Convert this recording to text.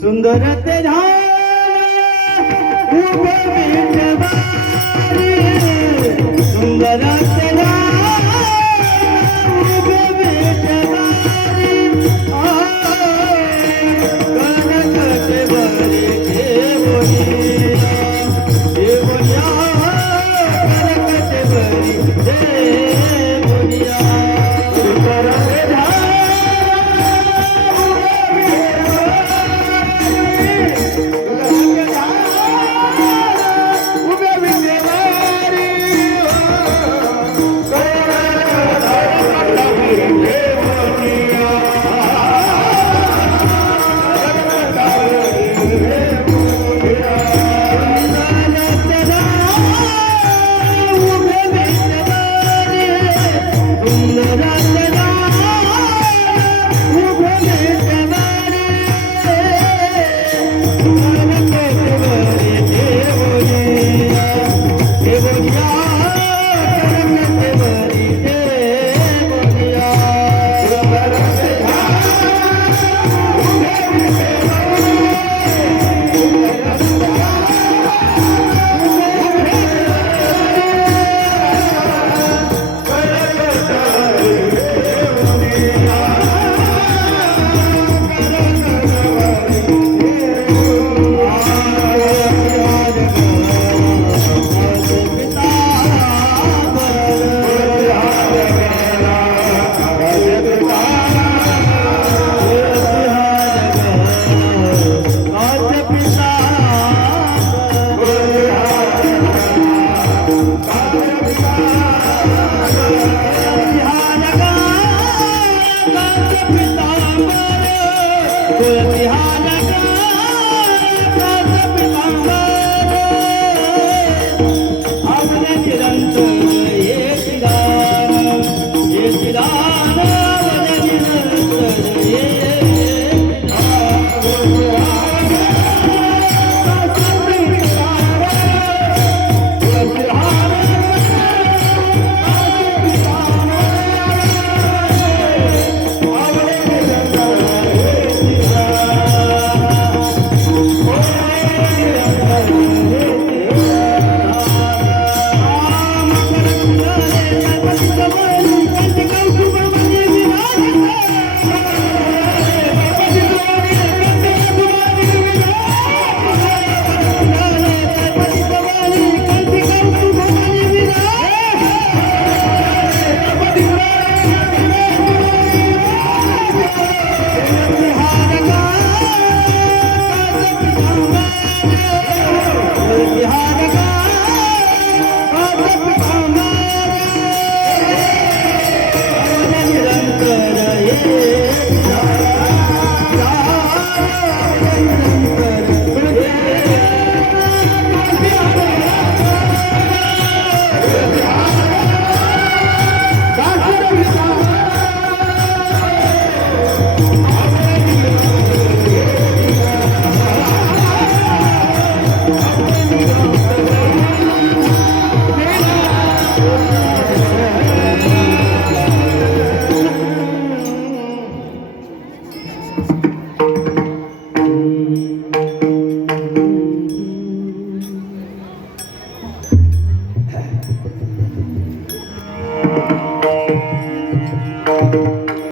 सुंदर ते धाम